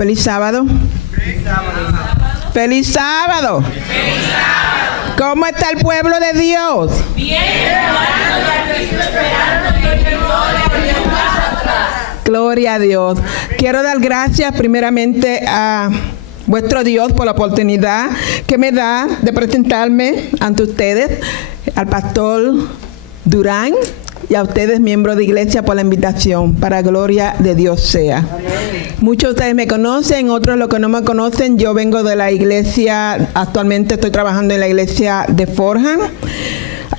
Feliz sábado. Feliz sábado. ¿Cómo está el pueblo de Dios? Bien, orando a Cristo, esperando y oyendo un paso atrás. Gloria a Dios. Quiero dar gracias primeramente a vuestro Dios por la oportunidad que me da de presentarme ante ustedes, al pastor Durán y a ustedes, miembros de iglesia, por la invitación. Para gloria de Dios sea. Amén. Muchos de ustedes me conocen, otros los que no me conocen. Yo vengo de la iglesia, actualmente estoy trabajando en la iglesia de Forjan.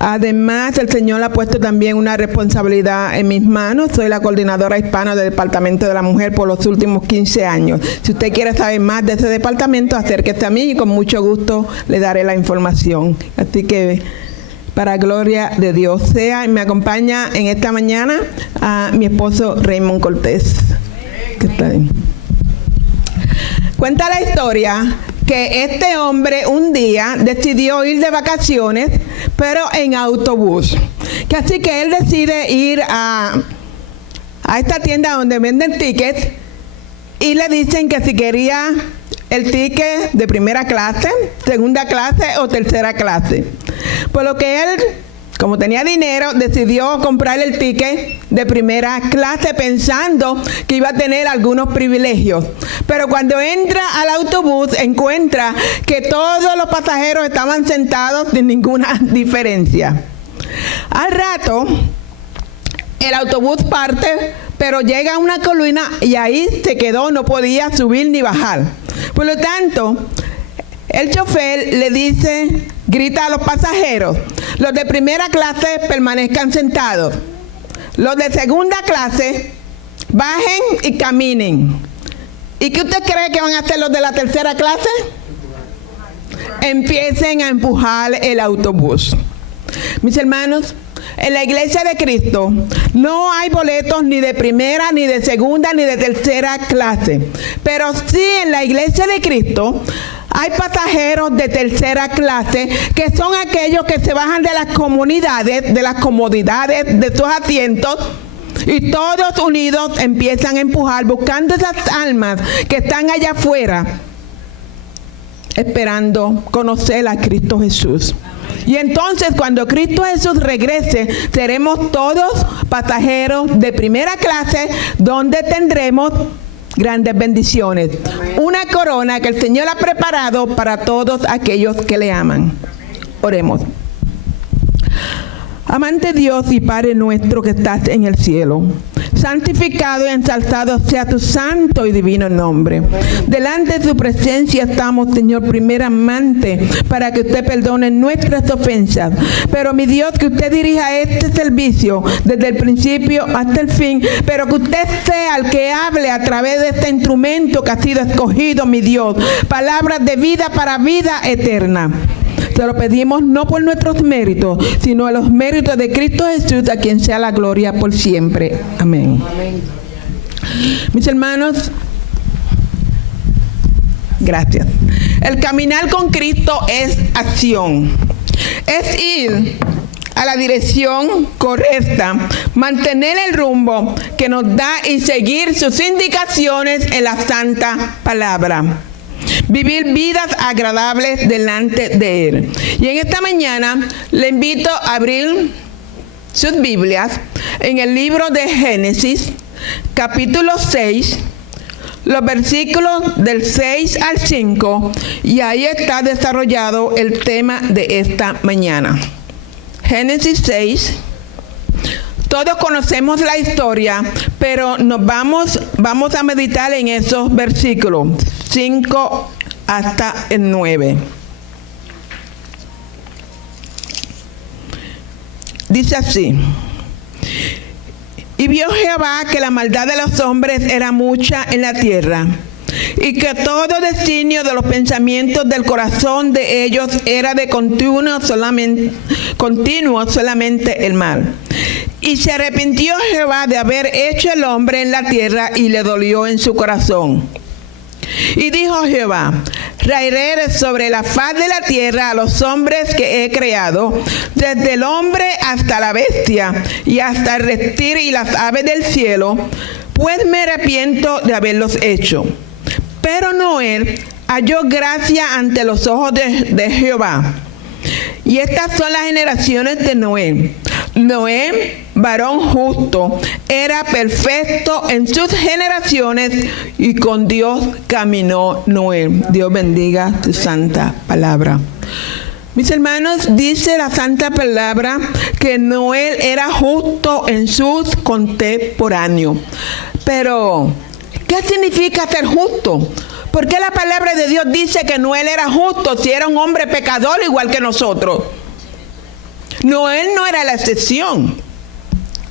Además, el Señor ha puesto también una responsabilidad en mis manos. Soy la coordinadora hispana del Departamento de la Mujer por los últimos 15 años. Si usted quiere saber más de ese departamento, acérquese a mí y con mucho gusto le daré la información. Así que, para gloria de Dios sea, me acompaña en esta mañana a mi esposo Raymond Cortés, que está ahí. Cuenta la historia que este hombre un día decidió ir de vacaciones, pero en autobús. Que así que él decide ir a esta tienda donde venden tickets y le dicen que si quería el ticket de primera clase, segunda clase o tercera clase. Por lo que él, como tenía dinero, decidió comprar el ticket de primera clase pensando que iba a tener algunos privilegios. Pero cuando entra al autobús encuentra que todos los pasajeros estaban sentados sin ninguna diferencia. Al rato, el autobús parte, pero llega a una colina y ahí se quedó, no podía subir ni bajar. Por lo tanto, el chofer le dice, grita a los pasajeros: los de primera clase permanezcan sentados, los de segunda clase bajen y caminen. ¿Y qué usted cree que van a hacer los de la tercera clase? Empiecen a empujar el autobús. Mis hermanos, en la iglesia de Cristo no hay boletos ni de primera, ni de segunda, ni de tercera clase. Pero sí, en la iglesia de Cristo hay pasajeros de tercera clase, que son aquellos que se bajan de las comunidades, de las comodidades de sus asientos, y todos unidos empiezan a empujar, buscando esas almas que están allá afuera, esperando conocer a Cristo Jesús. Y entonces, cuando Cristo Jesús regrese, seremos todos pasajeros de primera clase, donde tendremos grandes bendiciones. Una corona que el Señor ha preparado para todos aquellos que le aman. Oremos. Amante Dios y Padre nuestro que estás en el cielo, santificado y ensalzado sea tu santo y divino nombre. Delante de su presencia estamos, Señor, primeramente, para que usted perdone nuestras ofensas. Pero, mi Dios, que usted dirija este servicio desde el principio hasta el fin, pero que usted sea el que hable a través de este instrumento que ha sido escogido, mi Dios. Palabras de vida para vida eterna. Te lo pedimos no por nuestros méritos, sino a los méritos de Cristo Jesús, a quien sea la gloria por siempre. Amén. Amén. Mis hermanos, gracias. El caminar con Cristo es acción. Es ir a la dirección correcta, mantener el rumbo que nos da y seguir sus indicaciones en la santa palabra. Vivir vidas agradables delante de Él. Y en esta mañana le invito a abrir sus Biblias en el libro de Génesis, capítulo 6, los versículos del 6 al 5, y ahí está desarrollado el tema de esta mañana. Génesis 6. Todos conocemos la historia, pero nos vamos a meditar en esos versículos, 5 hasta el 9. Dice así: y vio Jehová que la maldad de los hombres era mucha en la tierra, y que todo designio de los pensamientos del corazón de ellos era de continuo solamente el mal. Y se arrepintió Jehová de haber hecho el hombre en la tierra, y le dolió en su corazón. Y dijo Jehová: raeré sobre la faz de la tierra a los hombres que he creado, desde el hombre hasta la bestia, y hasta el reptil y las aves del cielo, pues me arrepiento de haberlos hecho. Noé halló gracia ante los ojos de Jehová. Y estas son las generaciones de Noé. Noé, varón justo, era perfecto en sus generaciones y con Dios caminó Noé. Dios bendiga su santa palabra. Mis hermanos, dice la santa palabra que Noé era justo en sus contemporáneos. Pero, ¿qué significa ser justo? ¿Por qué la palabra de Dios dice que Noé era justo si era un hombre pecador igual que nosotros? Noé no era la excepción.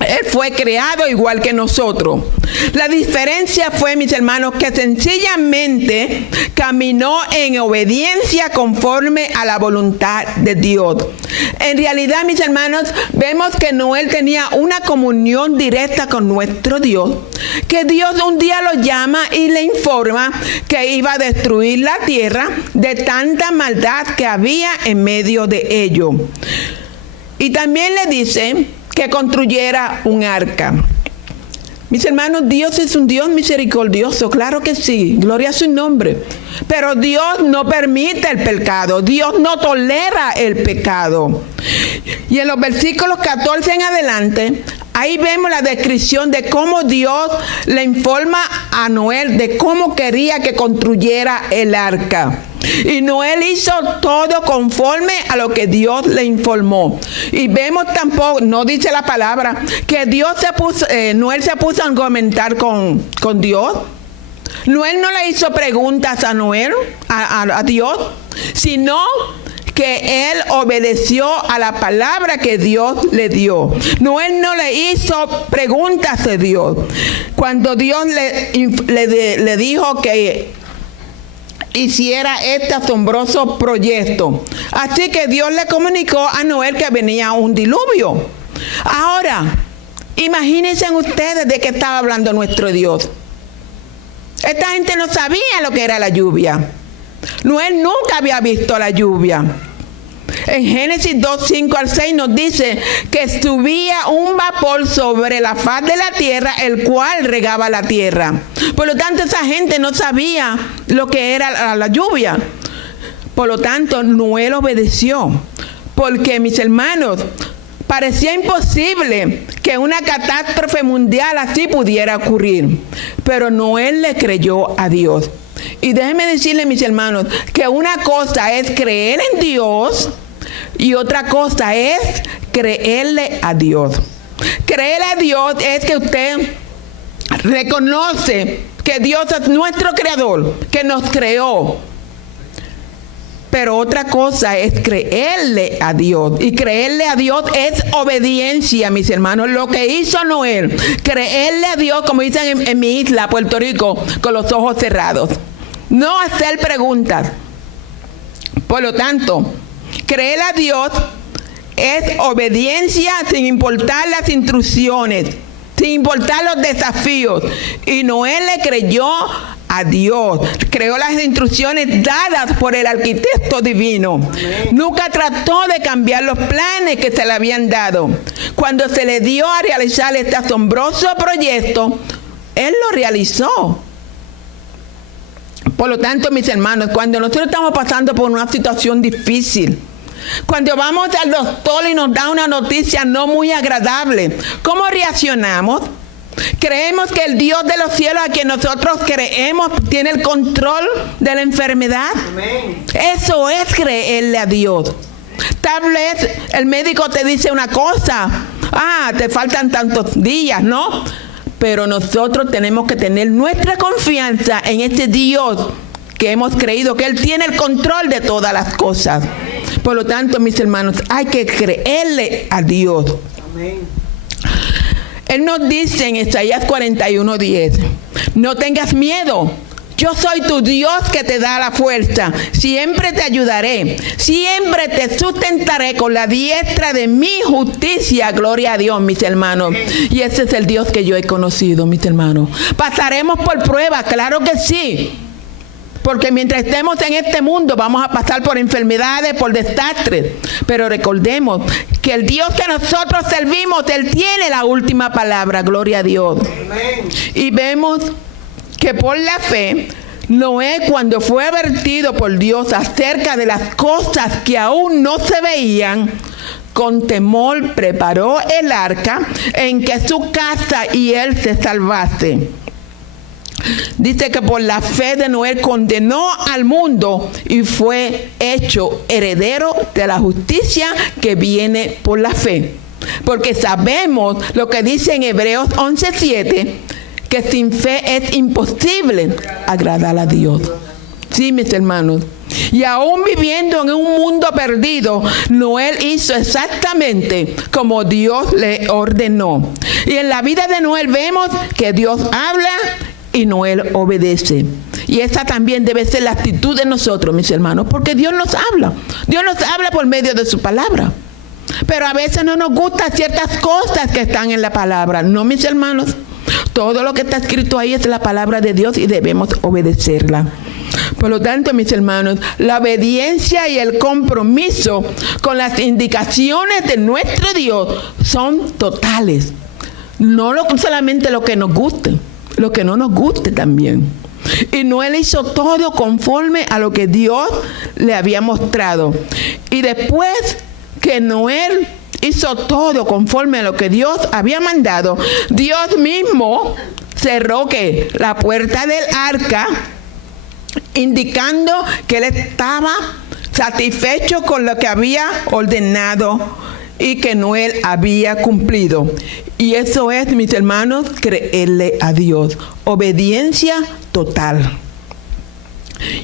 Él fue creado igual que nosotros. La diferencia fue, mis hermanos, que sencillamente caminó en obediencia conforme a la voluntad de Dios. En realidad, mis hermanos, vemos que Noé tenía una comunión directa con nuestro Dios, que Dios un día lo llama y le informa que iba a destruir la tierra de tanta maldad que había en medio de ello. Y también le dice que construyera un arca. Mis hermanos, Dios es un Dios misericordioso, claro que sí, gloria a su nombre. Pero Dios no permite el pecado, Dios no tolera el pecado. Y en los versículos 14 en adelante, ahí vemos la descripción de cómo Dios le informa a Noé de cómo quería que construyera el arca. Y Noé hizo todo conforme a lo que Dios le informó. Y vemos tampoco, no dice la palabra, que Noé se puso a argumentar con Dios. Noé no le hizo preguntas a Noé, a Dios, sino que él obedeció a la palabra que Dios le dio. Noé no le hizo preguntas a Dios. Cuando Dios le dijo que hiciera este asombroso proyecto. Así que Dios le comunicó a Noé que venía un diluvio. Ahora, imagínense ustedes de qué estaba hablando nuestro Dios. Esta gente no sabía lo que era la lluvia. Noé nunca había visto la lluvia. En Génesis 2, 5 al 6 nos dice que subía un vapor sobre la faz de la tierra, el cual regaba la tierra. Por lo tanto, esa gente no sabía lo que era la lluvia. Por lo tanto, Noé obedeció. Porque, mis hermanos, parecía imposible que una catástrofe mundial así pudiera ocurrir. Pero Noé le creyó a Dios. Y déjenme decirle, mis hermanos, que una cosa es creer en Dios y otra cosa es creerle a Dios. Creerle a Dios es que usted reconoce que Dios es nuestro creador, que nos creó. Pero otra cosa es creerle a Dios. Y creerle a Dios es obediencia, mis hermanos. Lo que hizo Noé, creerle a Dios, como dicen en mi isla, Puerto Rico, con los ojos cerrados. No hacer preguntas. Por lo tanto, creer a Dios es obediencia sin importar las instrucciones, sin importar los desafíos. Y Noé le creyó a Dios, creó las instrucciones dadas por el arquitecto divino. Amén. Nunca trató de cambiar los planes que se le habían dado. Cuando se le dio a realizar este asombroso proyecto, él lo realizó. Por lo tanto, mis hermanos, cuando nosotros estamos pasando por una situación difícil, cuando vamos al doctor y nos da una noticia no muy agradable, ¿cómo reaccionamos? ¿Creemos que el Dios de los cielos, a quien nosotros creemos, tiene el control de la enfermedad? Amén. Eso es creerle a Dios. Tal vez el médico te dice una cosa, te faltan tantos días, ¿no? Pero nosotros tenemos que tener nuestra confianza en ese Dios que hemos creído que Él tiene el control de todas las cosas. Por lo tanto, mis hermanos, hay que creerle a Dios. Amén. Él nos dice en Isaías 41:10, no tengas miedo, yo soy tu Dios que te da la fuerza, siempre te ayudaré, siempre te sustentaré con la diestra de mi justicia, gloria a Dios, mis hermanos. Y ese es el Dios que yo he conocido, mis hermanos. Pasaremos por pruebas, claro que sí. Porque mientras estemos en este mundo vamos a pasar por enfermedades, por desastres. Pero recordemos que el Dios que nosotros servimos, Él tiene la última palabra, gloria a Dios. Amén. Y vemos que por la fe Noé, cuando fue advertido por Dios acerca de las cosas que aún no se veían, con temor preparó el arca en que su casa y él se salvase. Dice que por la fe de Noé condenó al mundo y fue hecho heredero de la justicia que viene por la fe. Porque sabemos lo que dice en Hebreos 11:7, que sin fe es imposible agradar a Dios. Sí, mis hermanos. Y aún viviendo en un mundo perdido, Noé hizo exactamente como Dios le ordenó. Y en la vida de Noé vemos que Dios habla y Noé obedece. Y esa también debe ser la actitud de nosotros, mis hermanos, porque Dios nos habla. Dios nos habla por medio de su palabra. Pero a veces no nos gustan ciertas cosas que están en la palabra. No, mis hermanos. Todo lo que está escrito ahí es la palabra de Dios y debemos obedecerla. Por lo tanto, mis hermanos, la obediencia y el compromiso con las indicaciones de nuestro Dios son totales. No solamente lo que nos guste, lo que no nos guste también. Y Noé hizo todo conforme a lo que Dios le había mostrado. Y después que Noé hizo todo conforme a lo que Dios había mandado, Dios mismo cerró ¿qué? La puerta del arca, indicando que él estaba satisfecho con lo que había ordenado y que Noé había cumplido. Y eso es, mis hermanos, creerle a Dios. Obediencia total.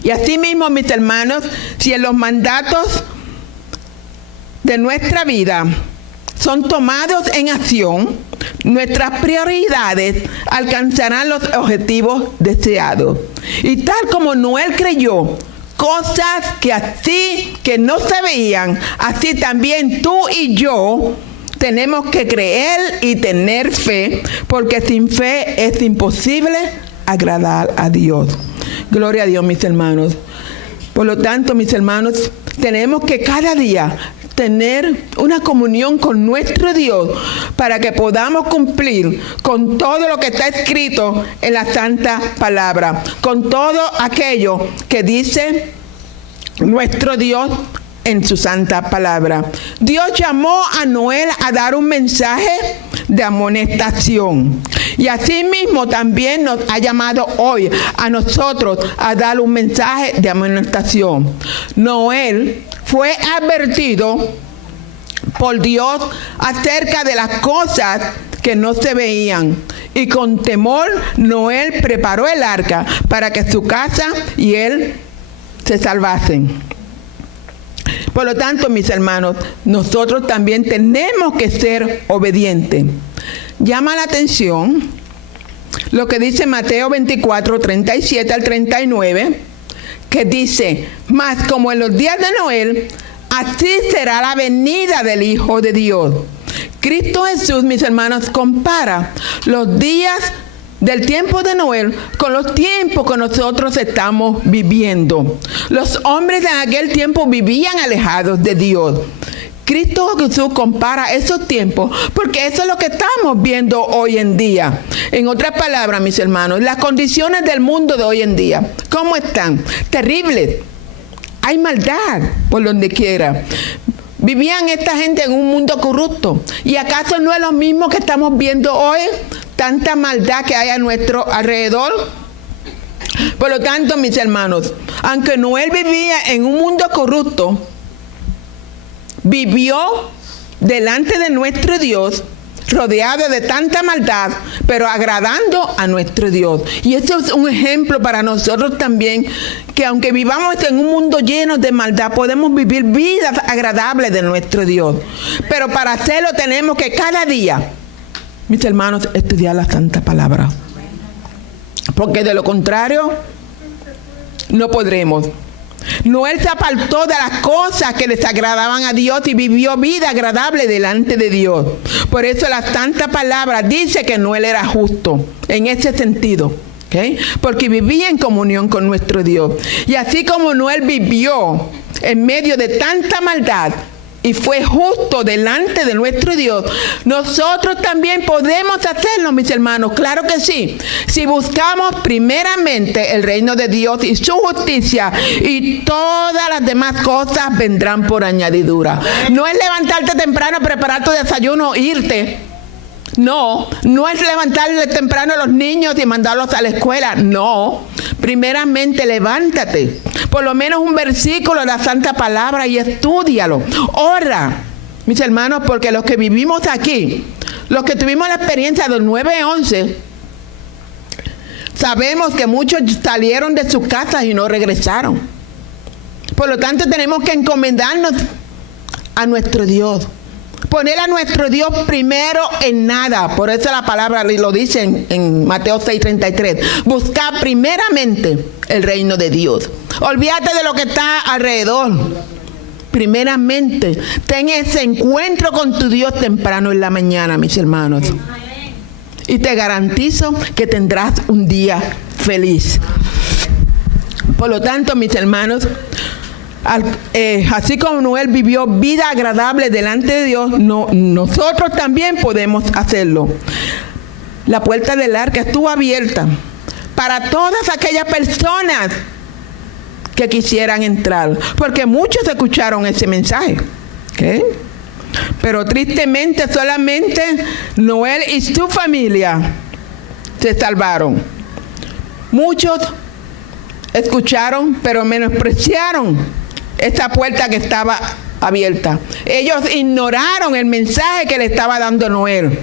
Y así mismo, mis hermanos, si en los mandatos de nuestra vida son tomados en acción, nuestras prioridades alcanzarán los objetivos deseados. Y tal como Noé creyó cosas que así que no se veían, así también tú y yo tenemos que creer y tener fe, porque sin fe es imposible agradar a Dios. Gloria a Dios, mis hermanos. Por lo tanto, mis hermanos, tenemos que cada día tener una comunión con nuestro Dios para que podamos cumplir con todo lo que está escrito en la Santa Palabra, con todo aquello que dice nuestro Dios en su Santa Palabra. Dios llamó a Noé a dar un mensaje de amonestación. Y así mismo también nos ha llamado hoy a nosotros a dar un mensaje de amonestación. Noé fue advertido por Dios acerca de las cosas que no se veían. Y con temor Noé preparó el arca para que su casa y él se salvasen. Por lo tanto, mis hermanos, nosotros también tenemos que ser obedientes. Llama la atención lo que dice Mateo 24, 37 al 39, que dice: mas como en los días de Noé, así será la venida del Hijo de Dios. Cristo Jesús, mis hermanos, compara los días del tiempo de Noé con los tiempos que nosotros estamos viviendo. Los hombres de aquel tiempo vivían alejados de Dios. Cristo Jesús compara esos tiempos porque eso es lo que estamos viendo hoy en día. En otras palabras, mis hermanos, las condiciones del mundo de hoy en día, ¿cómo están? Terribles. Hay maldad por donde quiera. Vivían esta gente en un mundo corrupto. ¿Y acaso no es lo mismo que estamos viendo hoy? Tanta maldad que hay a nuestro alrededor. Por lo tanto, mis hermanos, aunque Noé vivía en un mundo corrupto, vivió delante de nuestro Dios, rodeado de tanta maldad, pero agradando a nuestro Dios. Y eso es un ejemplo para nosotros también, que aunque vivamos en un mundo lleno de maldad, podemos vivir vidas agradables de nuestro Dios. Pero para hacerlo tenemos que cada día, mis hermanos, estudiar la Santa Palabra. Porque de lo contrario, no podremos. Noé se apartó de las cosas que desagradaban a Dios y vivió vida agradable delante de Dios. Por eso la Santa Palabra dice que Noé era justo en ese sentido, ¿okay? Porque vivía en comunión con nuestro Dios. Y así como Noé vivió en medio de tanta maldad, y fue justo delante de nuestro Dios, nosotros también podemos hacerlo, mis hermanos. Claro que sí. Si buscamos primeramente el reino de Dios y su justicia, y todas las demás cosas vendrán por añadidura. No es levantarte temprano, preparar tu desayuno, irte. No es levantarle temprano a los niños y mandarlos a la escuela. No. Primeramente levántate. Por lo menos un versículo de la Santa Palabra y estúdialo. Ora, mis hermanos, porque los que vivimos aquí, los que tuvimos la experiencia del 9/11, sabemos que muchos salieron de sus casas y no regresaron. Por lo tanto, tenemos que encomendarnos a nuestro Dios. Poner a nuestro Dios primero en nada. Por eso la palabra lo dice en Mateo 6:33. Buscar primeramente el reino de Dios. Olvídate de lo que está alrededor. Primeramente, ten ese encuentro con tu Dios temprano en la mañana, mis hermanos. Y te garantizo que tendrás un día feliz. Por lo tanto, mis hermanos, así como Noé vivió vida agradable delante de Dios, nosotros también podemos hacerlo. La puerta del arca estuvo abierta para todas aquellas personas que quisieran entrar, porque muchos escucharon ese mensaje, ¿okay? Pero tristemente solamente Noé y su familia se salvaron. Muchos escucharon, pero menospreciaron esta puerta que estaba abierta. Ellos ignoraron el mensaje que le estaba dando Noé.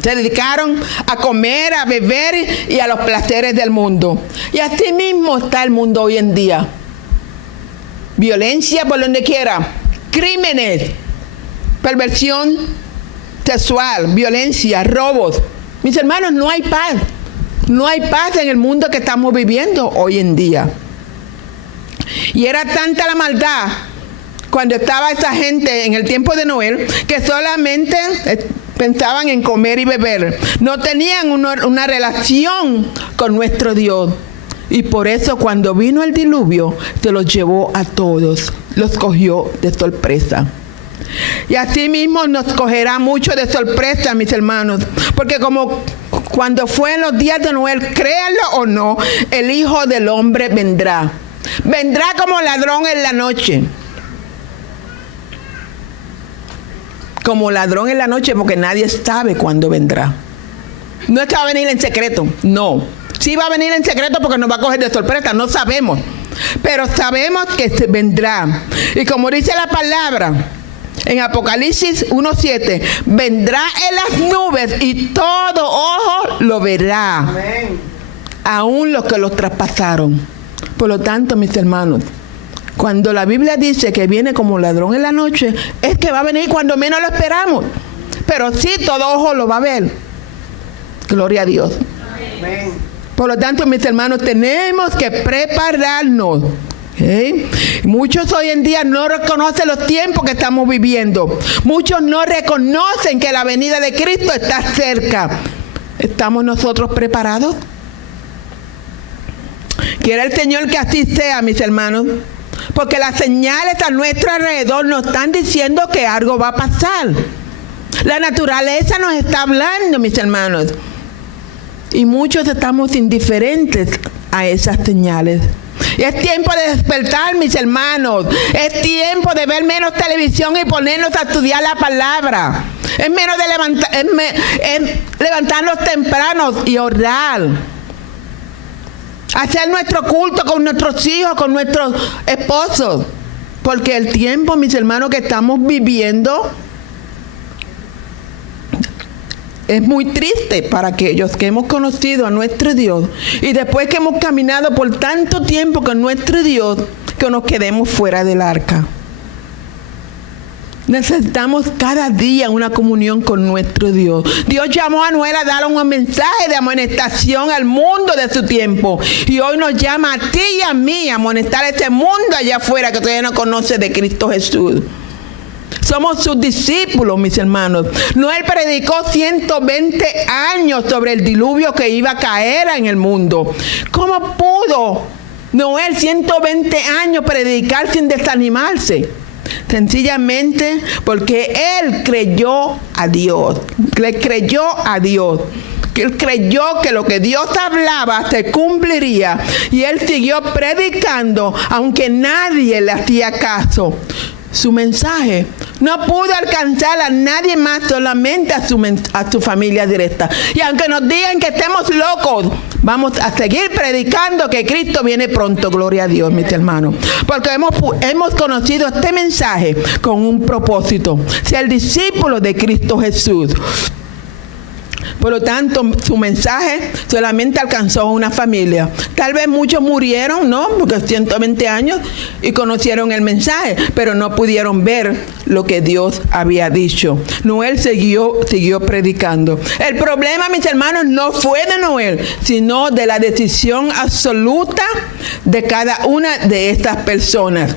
Se dedicaron a comer, a beber y a los placeres del mundo. Y así mismo está el mundo hoy en día. Violencia por donde quiera, crímenes, perversión sexual, violencia, robos. Mis hermanos, no hay paz. No hay paz en el mundo que estamos viviendo hoy en día. Y era tanta la maldad cuando estaba esa gente en el tiempo de Noé, que solamente pensaban en comer y beber. No tenían una relación con nuestro Dios. Y por eso cuando vino el diluvio, se los llevó a todos. Los cogió de sorpresa. Y así mismo nos cogerá mucho de sorpresa, mis hermanos. Porque como cuando fue en los días de Noé, créanlo o no, el Hijo del Hombre vendrá. Vendrá como ladrón en la noche. Como ladrón en la noche, porque nadie sabe cuándo vendrá. No es que va a venir en secreto, no. Sí va a venir en secreto porque nos va a coger de sorpresa, no sabemos. Pero sabemos que se vendrá. Y como dice la palabra en Apocalipsis 1:7, vendrá en las nubes y todo ojo lo verá. Amén. Aún los que los traspasaron. Por lo tanto, mis hermanos, cuando la Biblia dice que viene como ladrón en la noche, es que va a venir cuando menos lo esperamos. Pero sí, todo ojo lo va a ver. Gloria a Dios. Amén. Por lo tanto, mis hermanos, tenemos que prepararnos. Muchos hoy en día no reconocen los tiempos que estamos viviendo. Muchos no reconocen que la venida de Cristo está cerca. ¿Estamos nosotros preparados? Quiera el Señor que así sea, mis hermanos, porque las señales a nuestro alrededor nos están diciendo que algo va a pasar. La naturaleza nos está hablando, mis hermanos, y muchos estamos indiferentes a esas señales. Y es tiempo de despertar, mis hermanos. Es tiempo de ver menos televisión y ponernos a estudiar la palabra. Es menos de levantarnos tempranos y orar. Hacer nuestro culto con nuestros hijos, con nuestros esposos. Porque el tiempo, mis hermanos, que estamos viviendo es muy triste para aquellos que hemos conocido a nuestro Dios y después que hemos caminado por tanto tiempo con nuestro Dios, que nos quedemos fuera del arca. Necesitamos cada día una comunión con nuestro Dios. Dios llamó a Noé a dar un mensaje de amonestación al mundo de su tiempo. Y hoy nos llama a ti y a mí a amonestar a ese mundo allá afuera que todavía no conoce de Cristo Jesús. Somos sus discípulos, mis hermanos. Noé predicó 120 años sobre el diluvio que iba a caer en el mundo. ¿Cómo pudo Noé 120 años predicar sin desanimarse? sencillamente porque él creyó a Dios. Le creyó a Dios. Él creyó que lo que Dios hablaba se cumpliría. Y él siguió predicando, aunque nadie le hacía caso. Su mensaje no pudo alcanzar a nadie más, solamente a su familia directa. Y aunque nos digan que estemos locos, vamos a seguir predicando que Cristo viene pronto. Gloria a Dios, mis hermanos. Porque hemos conocido este mensaje con un propósito: ser discípulos de Cristo Jesús. Por lo tanto, su mensaje solamente alcanzó a una familia. Tal vez muchos murieron, ¿no? Porque 120 años y conocieron el mensaje, pero no pudieron ver lo que Dios había dicho. Noel siguió predicando. El problema, mis hermanos, no fue de Noel, sino de la decisión absoluta de cada una de estas personas.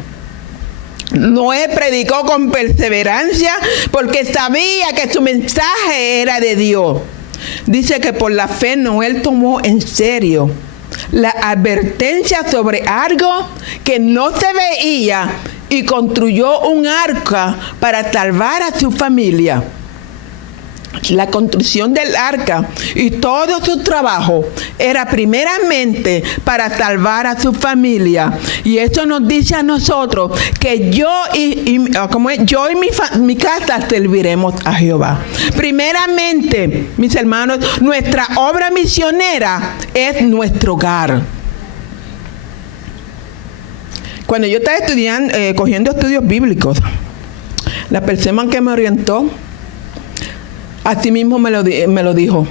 Noé predicó con perseverancia porque sabía que su mensaje era de Dios. Dice que por la fe Noé tomó en serio la advertencia sobre algo que no se veía y construyó un arca para salvar a su familia. La construcción del arca y todo su trabajo era primeramente para salvar a su familia. Y eso nos dice a nosotros que yo y mi casa serviremos a Jehová. Primeramente, mis hermanos, nuestra obra misionera es nuestro hogar. Cuando yo estaba estudiando, cogiendo estudios bíblicos, la persona que me orientó así mismo me lo dijo.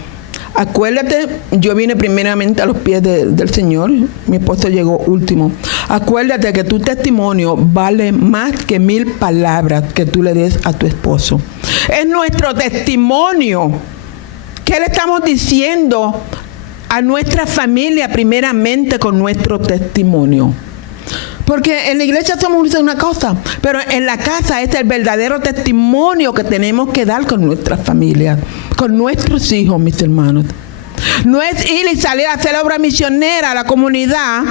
Acuérdate, yo vine primeramente a los pies del Señor, mi esposo llegó último. Acuérdate que tu testimonio vale más que 1000 palabras que tú le des a tu esposo. Es nuestro testimonio. ¿Qué le estamos diciendo a nuestra familia primeramente con nuestro testimonio? Porque en la iglesia somos una cosa, pero en la casa es el verdadero testimonio que tenemos que dar con nuestras familias, con nuestros hijos, mis hermanos. No es ir y salir a hacer obra misionera a la comunidad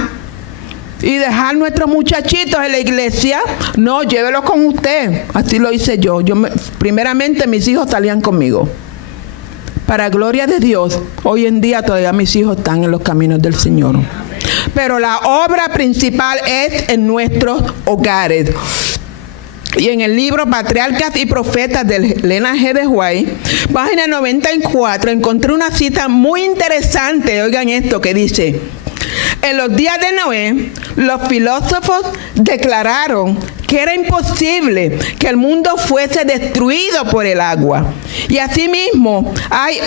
y dejar nuestros muchachitos en la iglesia. No, llévelos con usted. Así lo hice yo. Primeramente mis hijos salían conmigo. Para gloria de Dios, hoy en día todavía mis hijos están en los caminos del Señor. Pero la obra principal es en nuestros hogares. Y en el libro Patriarcas y Profetas de Elena G. de White, página 94, encontré una cita muy interesante. Oigan esto que dice: en los días de Noé, los filósofos declararon que era imposible que el mundo fuese destruido por el agua. Y asimismo, hay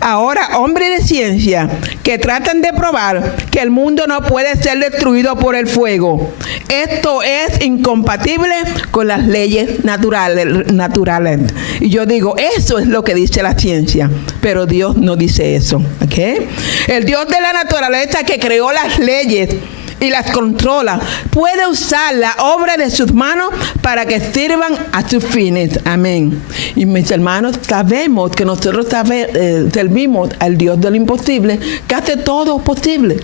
ahora hombres de ciencia que tratan de probar que el mundo no puede ser destruido por el fuego. Esto es incompatible con las leyes naturales. Y yo digo, eso es lo que dice la ciencia, pero Dios no dice eso. ¿Okay? El Dios de la naturaleza que creó las leyes y las controla, puede usar la obra de sus manos para que sirvan a sus fines. Amén. Y mis hermanos, sabemos que nosotros servimos al Dios de lo imposible, que hace todo posible.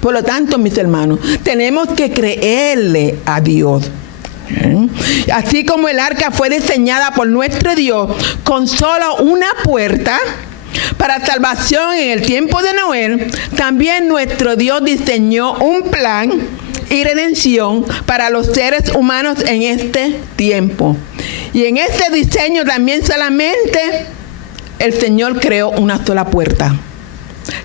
Por lo tanto, mis hermanos, tenemos que creerle a Dios. Así como el arca fue diseñada por nuestro Dios con solo una puerta para salvación en el tiempo de Noé, también nuestro Dios diseñó un plan y redención para los seres humanos en este tiempo. Y en este diseño también solamente el Señor creó una sola puerta.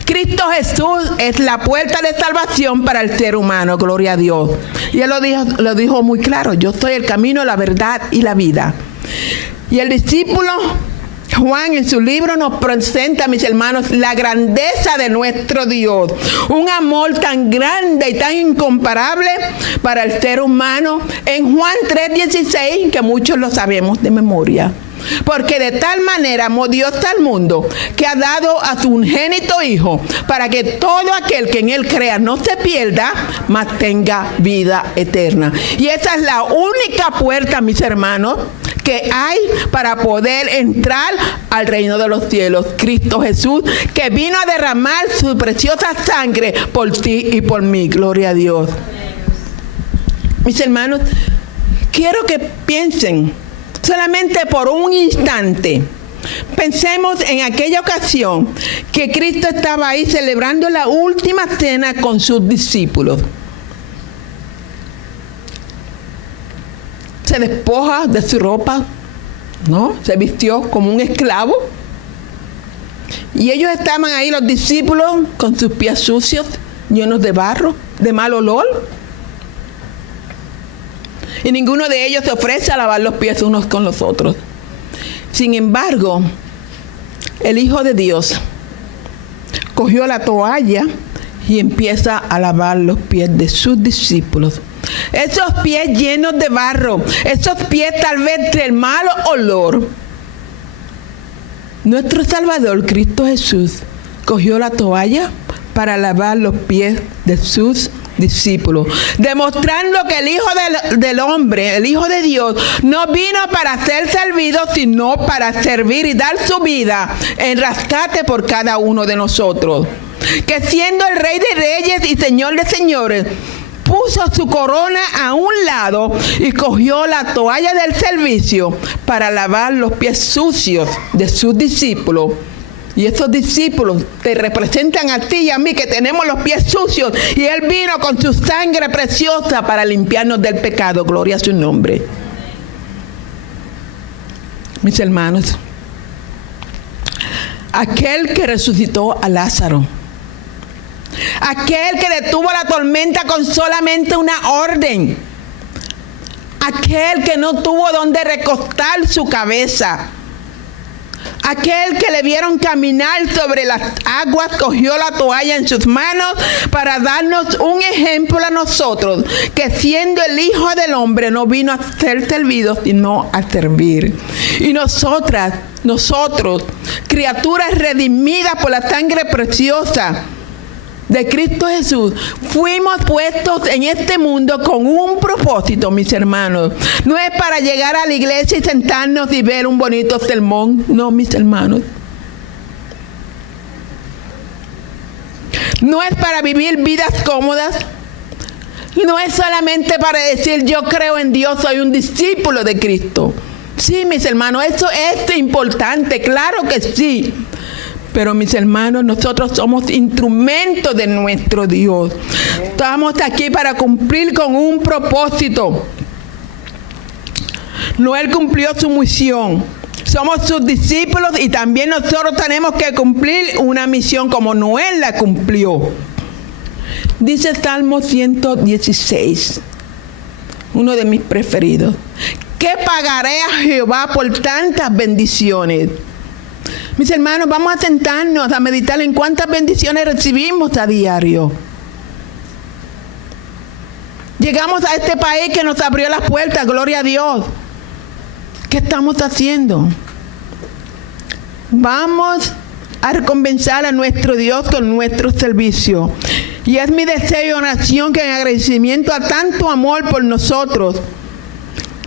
Cristo Jesús es la puerta de salvación para el ser humano, gloria a Dios. Y Él lo dijo muy claro: yo soy el camino, la verdad y la vida. Y el discípulo Juan en su libro nos presenta, mis hermanos, la grandeza de nuestro Dios. Un amor tan grande y tan incomparable para el ser humano. En Juan 3:16, que muchos lo sabemos de memoria. Porque de tal manera amó Dios al mundo, que ha dado a su unigénito Hijo, para que todo aquel que en Él crea no se pierda, mas tenga vida eterna. Y esa es la única puerta, mis hermanos, que hay para poder entrar al reino de los cielos. Cristo Jesús, que vino a derramar su preciosa sangre por ti y por mí. Gloria a Dios. Mis hermanos, quiero que piensen solamente por un instante. Pensemos en aquella ocasión que Cristo estaba ahí celebrando la última cena con sus discípulos. Se despoja de su ropa, ¿no? Se vistió como un esclavo. Y ellos estaban ahí, los discípulos, con sus pies sucios, llenos de barro, de mal olor. Y ninguno de ellos se ofrece a lavar los pies unos con los otros. Sin embargo, el Hijo de Dios cogió la toalla y empieza a lavar los pies de sus discípulos. Esos pies llenos de barro, esos pies tal vez del mal olor. Nuestro Salvador, Cristo Jesús, cogió la toalla para lavar los pies de sus discípulos, demostrando que el Hijo del Hombre, el Hijo de Dios, no vino para ser servido, sino para servir y dar su vida en rescate por cada uno de nosotros. Que siendo el Rey de Reyes y Señor de Señores, puso su corona a un lado y cogió la toalla del servicio para lavar los pies sucios de sus discípulos. Y esos discípulos te representan a ti y a mí, que tenemos los pies sucios, y Él vino con su sangre preciosa para limpiarnos del pecado. Gloria a su nombre. Mis hermanos, aquel que resucitó a Lázaro, aquel que detuvo la tormenta con solamente una orden, aquel que no tuvo donde recostar su cabeza, aquel que le vieron caminar sobre las aguas, cogió la toalla en sus manos para darnos un ejemplo a nosotros, que siendo el Hijo del Hombre no vino a ser servido, sino a servir. Y nosotros, criaturas redimidas por la sangre preciosa de Cristo Jesús, fuimos puestos en este mundo con un propósito, mis hermanos. No es para llegar a la iglesia y sentarnos y ver un bonito sermón. No, mis hermanos. No es para vivir vidas cómodas. No es solamente para decir yo creo en Dios, soy un discípulo de Cristo. Sí, mis hermanos, eso es importante, claro que sí. Pero mis hermanos, nosotros somos instrumentos de nuestro Dios. Estamos aquí para cumplir con un propósito. Noé cumplió su misión. Somos sus discípulos y también nosotros tenemos que cumplir una misión como Noé la cumplió. Dice Salmo 116, uno de mis preferidos. ¿Qué pagaré a Jehová por tantas bendiciones? Mis hermanos, vamos a sentarnos a meditar en cuántas bendiciones recibimos a diario. Llegamos a este país que nos abrió las puertas, gloria a Dios. ¿Qué estamos haciendo? Vamos a recompensar a nuestro Dios con nuestro servicio. Y es mi deseo y oración que en agradecimiento a tanto amor por nosotros,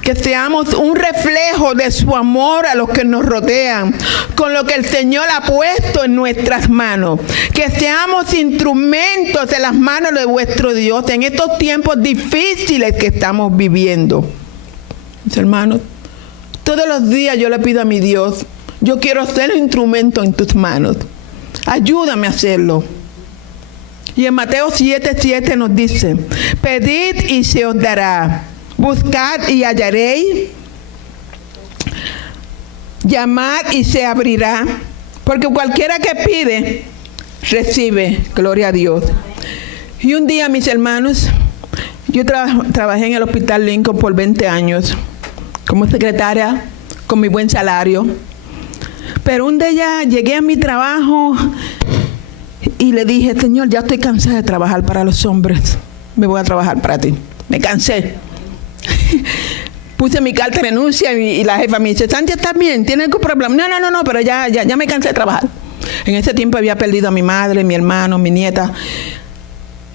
que seamos un reflejo de su amor a los que nos rodean, con lo que el Señor ha puesto en nuestras manos. Que seamos instrumentos en las manos de vuestro Dios en estos tiempos difíciles que estamos viviendo. Mis hermanos, todos los días yo le pido a mi Dios, yo quiero ser un instrumento en tus manos. Ayúdame a hacerlo. Y en Mateo 7:7 nos dice, pedid y se os dará. Buscad y hallaréis, llamad y se abrirá, porque cualquiera que pide, recibe. Gloria a Dios. Y un día, mis hermanos, yo trabajé en el Hospital Lincoln por 20 años, como secretaria, con mi buen salario. Pero un día llegué a mi trabajo y le dije, Señor, ya estoy cansada de trabajar para los hombres, me voy a trabajar para ti. Me cansé. Puse mi carta de renuncia y la jefa me dice, Santi, ¿estás bien? ¿Tienes algún problema? No, pero ya me cansé de trabajar. En ese tiempo había perdido a mi madre, mi hermano, mi nieta.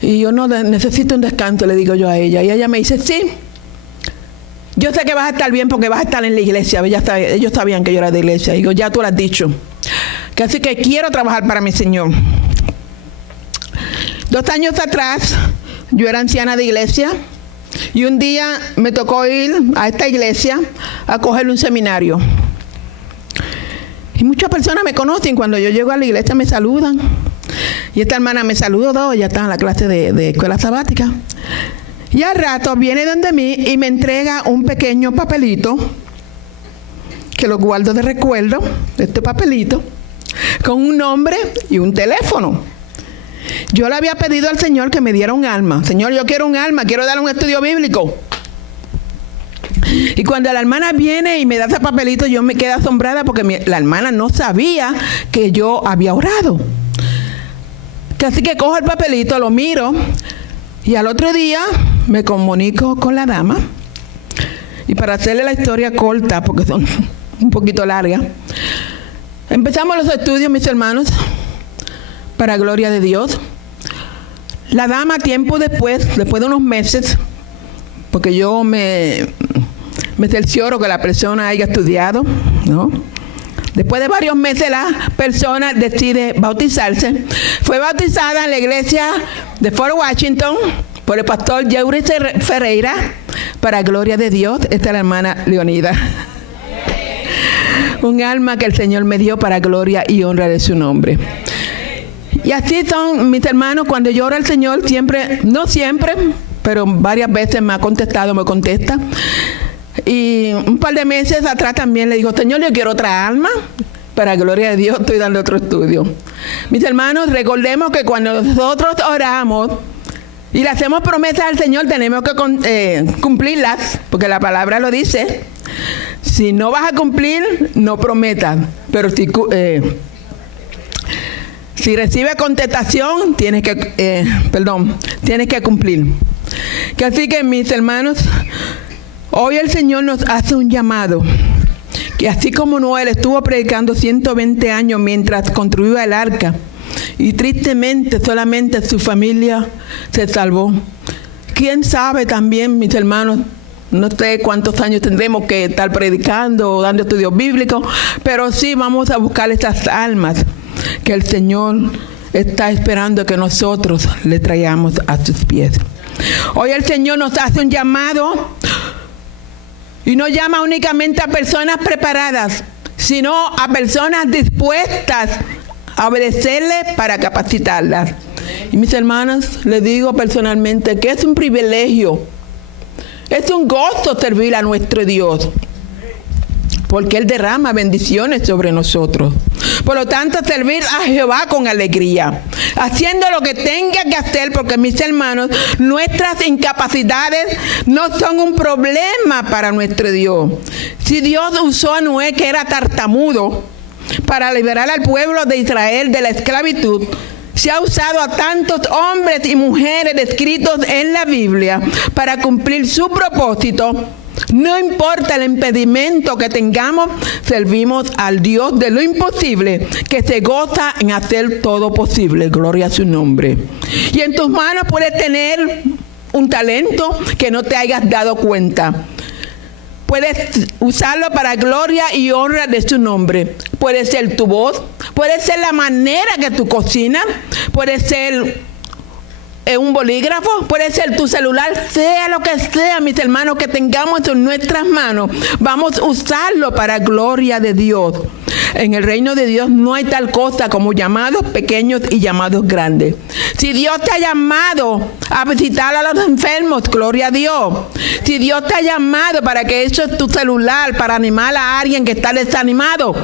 Y yo necesito un descanso, le digo yo a ella. Y ella me dice, sí, yo sé que vas a estar bien porque vas a estar en la iglesia. Ellos sabían que yo era de iglesia. Y digo, ya tú lo has dicho. Que así que quiero trabajar para mi Señor. 2 años atrás, yo era anciana de iglesia. Y un día me tocó ir a esta iglesia a coger un seminario. Y muchas personas me conocen. Cuando yo llego a la iglesia me saludan. Y esta hermana me saludó, ya está en la clase de escuela sabática. Y al rato viene donde mí y me entrega un pequeño papelito, que lo guardo de recuerdo, este papelito, con un nombre y un teléfono. Yo le había pedido al Señor que me diera un alma. Señor, yo quiero un alma, quiero dar un estudio bíblico. Y cuando la hermana viene y me da ese papelito, yo me quedé asombrada porque la hermana no sabía que yo había orado. Así que cojo el papelito, lo miro y al otro día me comunico con la dama. Y para hacerle la historia corta, porque son un poquito largas, empezamos los estudios, mis hermanos, para gloria de Dios. La dama, tiempo después de unos meses, porque yo me cercioro que la persona haya estudiado, ¿no? Después de varios meses la persona decide bautizarse. Fue bautizada en la iglesia de Fort Washington por el pastor Yuri Ferreira, para gloria de Dios. Esta es la hermana Leonida. Un alma que el Señor me dio para gloria y honra de su nombre. Y así son mis hermanos. Cuando yo oro al Señor, siempre, no siempre, pero varias veces me ha contestado, me contesta. Y un par de meses atrás también le digo, Señor, yo quiero otra alma. Para gloria de Dios estoy dando otro estudio. Mis hermanos, recordemos que cuando nosotros oramos y le hacemos promesas al Señor, tenemos que cumplirlas, porque la palabra lo dice. Si no vas a cumplir, no prometas. Pero si recibes contestación, tienes que cumplir. Que así que, mis hermanos, hoy el Señor nos hace un llamado, que así como Noé estuvo predicando 120 años mientras construía el arca, y tristemente solamente su familia se salvó. ¿Quién sabe también, mis hermanos? No sé cuántos años tendremos que estar predicando o dando estudios bíblicos, pero sí vamos a buscar esas almas que el Señor está esperando que nosotros le traigamos a sus pies. Hoy el Señor nos hace un llamado y no llama únicamente a personas preparadas, sino a personas dispuestas a obedecerle para capacitarlas. Y mis hermanos, les digo personalmente que es un privilegio, es un gozo servir a nuestro Dios, porque Él derrama bendiciones sobre nosotros. Por lo tanto, servir a Jehová con alegría, haciendo lo que tenga que hacer, porque, mis hermanos, nuestras incapacidades no son un problema para nuestro Dios. Si Dios usó a Noé, que era tartamudo, para liberar al pueblo de Israel de la esclavitud, se ha usado a tantos hombres y mujeres descritos en la Biblia para cumplir su propósito. No importa el impedimento que tengamos, servimos al Dios de lo imposible, que se goza en hacer todo posible. Gloria a su nombre. Y en tus manos puedes tener un talento que no te hayas dado cuenta. Puedes usarlo para gloria y honra de su nombre. Puede ser tu voz, puede ser la manera que tú cocinas, puede ser un bolígrafo, puede ser tu celular, sea lo que sea, mis hermanos, que tengamos en nuestras manos, vamos a usarlo para gloria de Dios. En el reino de Dios no hay tal cosa como llamados pequeños y llamados grandes. Si Dios te ha llamado a visitar a los enfermos, gloria a Dios. Si Dios te ha llamado para que eches tu celular para animar a alguien que está desanimado,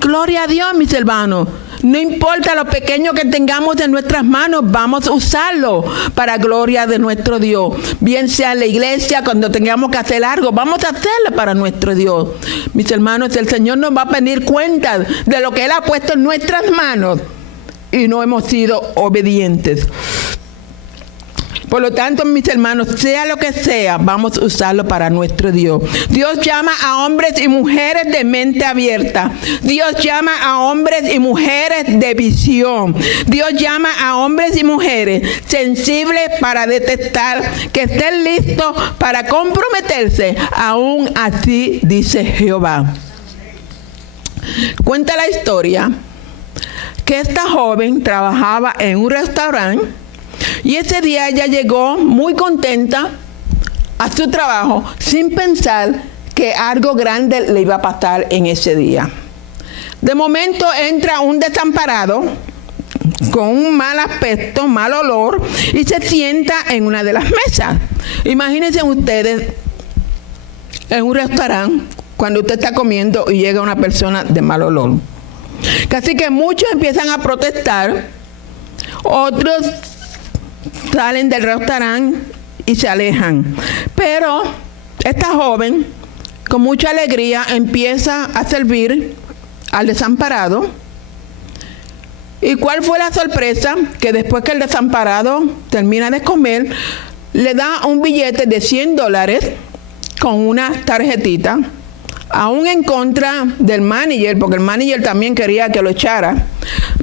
gloria a Dios, mis hermanos. No importa lo pequeño que tengamos en nuestras manos, vamos a usarlo para gloria de nuestro Dios. Bien sea en la iglesia, cuando tengamos que hacer algo, vamos a hacerlo para nuestro Dios. Mis hermanos, el Señor nos va a pedir cuentas de lo que Él ha puesto en nuestras manos y no hemos sido obedientes. Por lo tanto, mis hermanos, sea lo que sea, vamos a usarlo para nuestro Dios. Dios llama a hombres y mujeres de mente abierta. Dios llama a hombres y mujeres de visión. Dios llama a hombres y mujeres sensibles para detectar, que estén listos para comprometerse. Aún así, dice Jehová. Cuenta la historia que esta joven trabajaba en un restaurante. Y ese día ella llegó muy contenta a su trabajo sin pensar que algo grande le iba a pasar en ese día. De momento entra un desamparado con un mal aspecto, mal olor, y se sienta en una de las mesas. Imagínense ustedes en un restaurante cuando usted está comiendo y llega una persona de mal olor. Así que muchos empiezan a protestar, otros salen del restaurante y se alejan. Pero esta joven, con mucha alegría, empieza a servir al desamparado. ¿Y cuál fue la sorpresa? Que después que el desamparado termina de comer, le da un billete de $100 con una tarjetita, aún en contra del manager, porque el manager también quería que lo echara.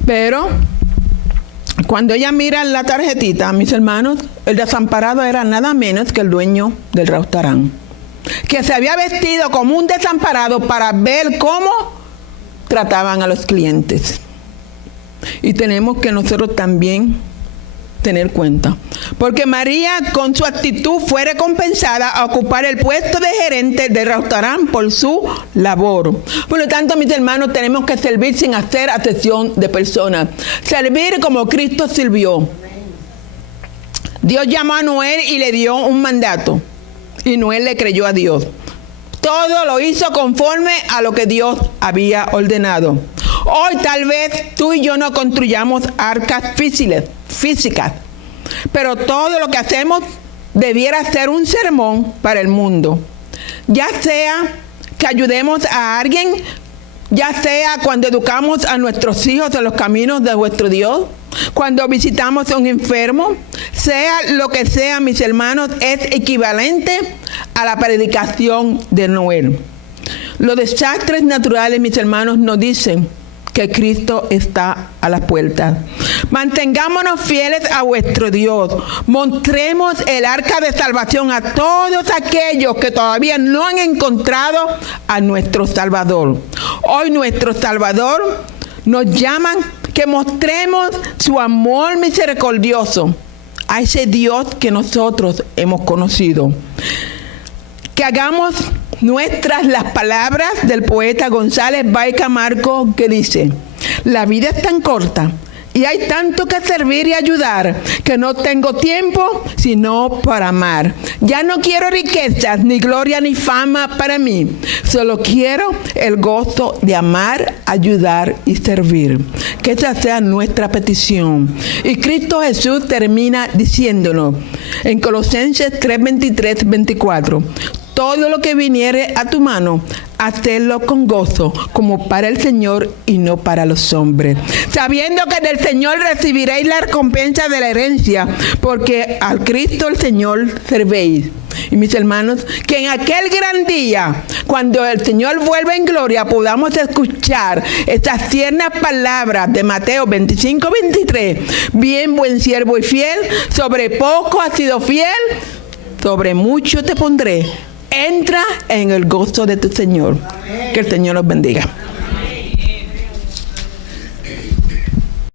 Pero cuando ella mira la tarjetita, mis hermanos, el desamparado era nada menos que el dueño del restaurante, que se había vestido como un desamparado para ver cómo trataban a los clientes. Y tenemos que nosotros también tener cuenta, porque María con su actitud fue recompensada a ocupar el puesto de gerente del restaurante por su labor. Por lo tanto, mis hermanos, tenemos que servir sin hacer acepción de personas, servir como Cristo sirvió. Dios llamó a Noé y le dio un mandato, y Noé le creyó a Dios. Todo lo hizo conforme a lo que Dios había ordenado. Hoy tal vez tú y yo no construyamos arcas físicas, pero todo lo que hacemos debiera ser un sermón para el mundo. Ya sea que ayudemos a alguien, ya sea cuando educamos a nuestros hijos en los caminos de nuestro Dios, cuando visitamos a un enfermo, sea lo que sea, mis hermanos, es equivalente a la predicación de Noé. Los desastres naturales, mis hermanos, nos dicen que Cristo está a las puertas. Mantengámonos fieles a vuestro Dios. Mostremos el arca de salvación a todos aquellos que todavía no han encontrado a nuestro Salvador. Hoy nuestro Salvador nos llama que mostremos su amor misericordioso a ese Dios que nosotros hemos conocido. Que hagamos nuestras las palabras del poeta González Bay Camargo, que dice: la vida es tan corta y hay tanto que servir y ayudar que no tengo tiempo sino para amar. Ya no quiero riquezas, ni gloria, ni fama para mí. Solo quiero el gozo de amar, ayudar y servir. Que esa sea nuestra petición. Y Cristo Jesús termina diciéndonos en Colosenses 3:23-24: todo lo que viniere a tu mano, hacerlo con gozo, como para el Señor y no para los hombres, sabiendo que del Señor recibiréis la recompensa de la herencia, porque al Cristo el Señor servéis. Y mis hermanos, que en aquel gran día, cuando el Señor vuelva en gloria, podamos escuchar estas tiernas palabras de Mateo 25:23: bien, buen siervo y fiel, sobre poco has sido fiel, sobre mucho te pondré. Entra en el gozo de tu Señor. Que el Señor los bendiga.